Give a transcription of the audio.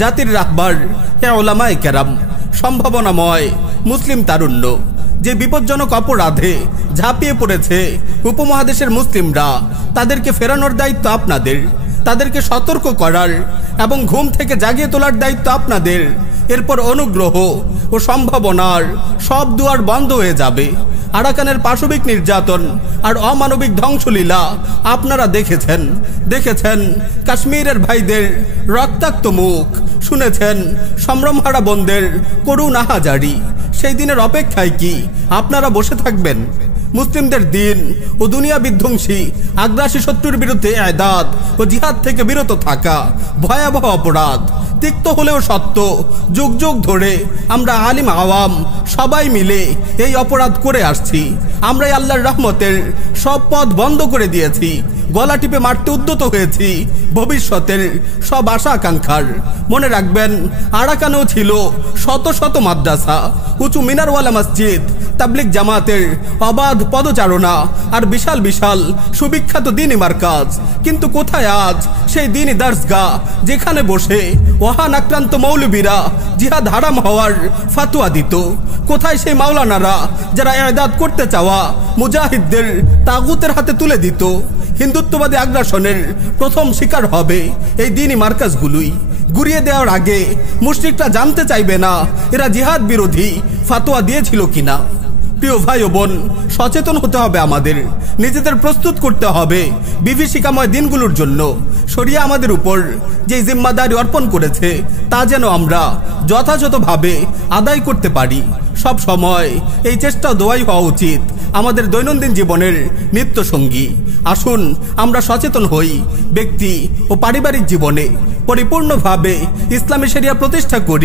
জাতির রাহবার হে উলামায়ে কেরাম, সম্ভাবনাময় মুসলিম তারুণ্য যে বিপজ্জনক অপরাধে ঝাঁপিয়ে পড়েছে উপমহাদেশের মুসলিমরা, তাদেরকে ফেরানোর দায়িত্ব আপনাদের, তাদেরকে সতর্ক করার এবং ঘুম থেকে জাগিয়ে তোলার দায়িত্ব আপনাদের। এরপর অনুগ্রহ ও সম্ভাবনার সব দুয়ার বন্ধ হয়ে যাবে। আরাকানের পাশবিক নির্যাতন আর অমানবিক ধ্বংসলীলা আপনারা দেখেছেন কাশ্মীরের ভাইদের রক্তাক্ত মুখ, শুনেছেন সম্ভ্রমহারা বোনদের করুণ আহাজারি। সেই দিনের অপেক্ষায় কি আপনারা বসে থাকবেন? মুসলিমদের দিন ও দুনিয়া বিধ্বংসী আগ্রাসী শত্রুর বিরুদ্ধে ইদাদ ও জিহাদ থেকে বিরত থাকা ভয়াবহ অপরাধ। তিক্ত হলেও সত্য, যুগ যুগ ধরে আমরা আলিম আওয়াম সবাই মিলে এই অপরাধ করে আসছি। আমরাই আল্লাহর রহমতের সব পথ বন্ধ করে দিয়েছি, গলা টিপে মারতে উদ্যত হয়েছি ভবিষ্যতের সব আশা আকাঙ্ক্ষার। মনে রাখবেন, আরাকানেও ছিল শত শত মাদ্রাসা, উঁচু মিনারওয়ালা মসজিদ, তাবলিগ জামাতের অবাধ পদচারণা আর বিশাল বিশাল সুবিখ্যাত দ্বীনি মারকাজ। কিন্তু কোথায় আজ সেই দ্বীনি দরসগাহ যেখানে বসে ওহান আক্রান্ত মৌলবীরা জিহাদ হারাম হওয়ার ফাতোয়া দিত? কোথায় সেই মাওলানারা যারা ইদাদ করতে চাওয়া মুজাহিদদের তাগুতের হাতে তুলে দিত? হিন্দুত্ববাদী আগ্রাসনের প্রথম শিকার হবে এই দ্বীনি মার্কাজগুলোই। গুড়িয়ে দেওয়ার আগে মুশরিকরা জানতে চাইবে না এরা জিহাদ বিরোধী ফাতোয়া দিয়েছিল কিনা। প্রিয় ভাই ও বোন, সচেতন হতে হবে আমাদের, নিজেদের প্রস্তুত করতে হবে বিভীষিকাময় দিনগুলোর জন্য। শরিয়া আমাদের উপর যে জিম্মাদারি অর্পণ করেছে তা যেন আমরা যথাযথভাবে আদায় করতে পারি। সব সময় এই চেষ্টা দোয়াই হওয়া উচিত আমাদের দৈনন্দিন জীবনের নিত্য সঙ্গী। আসুন আমরা সচেতন হই, ব্যক্তি ও পারিবারিক জীবনে পরিপূর্ণভাবে ইসলামী শরিয়া প্রতিষ্ঠা করি।